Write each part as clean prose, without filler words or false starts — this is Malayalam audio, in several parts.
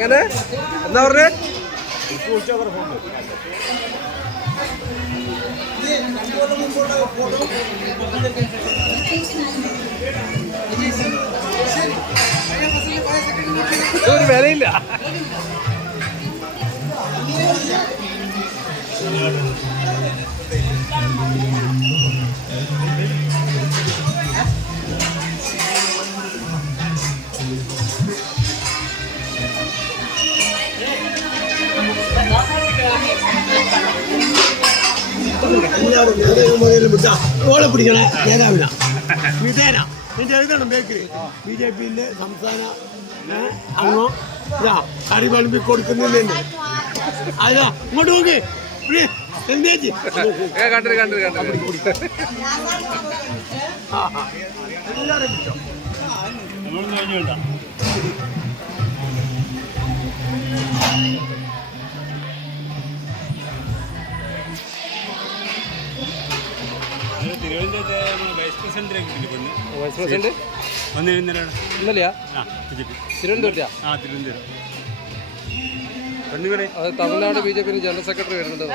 എങ്ങനെ എന്താ പറഞ്ഞേ? ഒരു വിലയില്ല. ഓളെ പിടിക്കണ നേതാവിനാ വിധേന നിന്റെ എഴുതണം ബേക്കറി BJP-ന്റെ സംസ്ഥാന അംഗം ഇതാ കറി വിളമ്പി കൊടുക്കുന്നില്ല. അതാ ഇങ്ങോട്ട് നോക്കി എല്ലാരും തമിഴ്നാട് BJP ജനറൽ സെക്രട്ടറി വരുന്നുണ്ട്.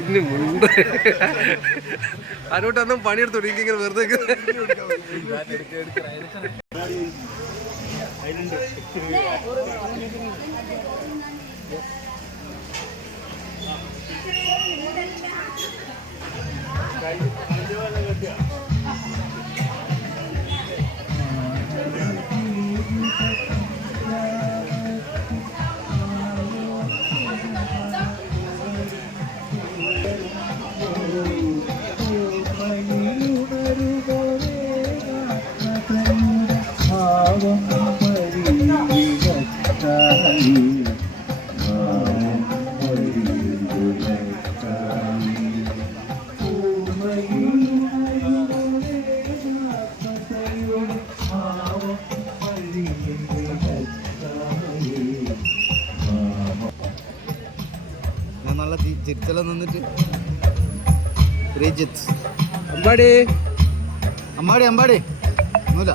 ഇനി മുണ്ട് അതിനോട്ടൊന്നും പണിയെടുത്തു എനിക്കിങ്ങനെ വെറുതെ നല്ല ചിരിച്ചെല്ലാം നിന്നിട്ട് അമ്പാടി അമ്പാടി അമ്പാടി ഒന്നുമില്ല.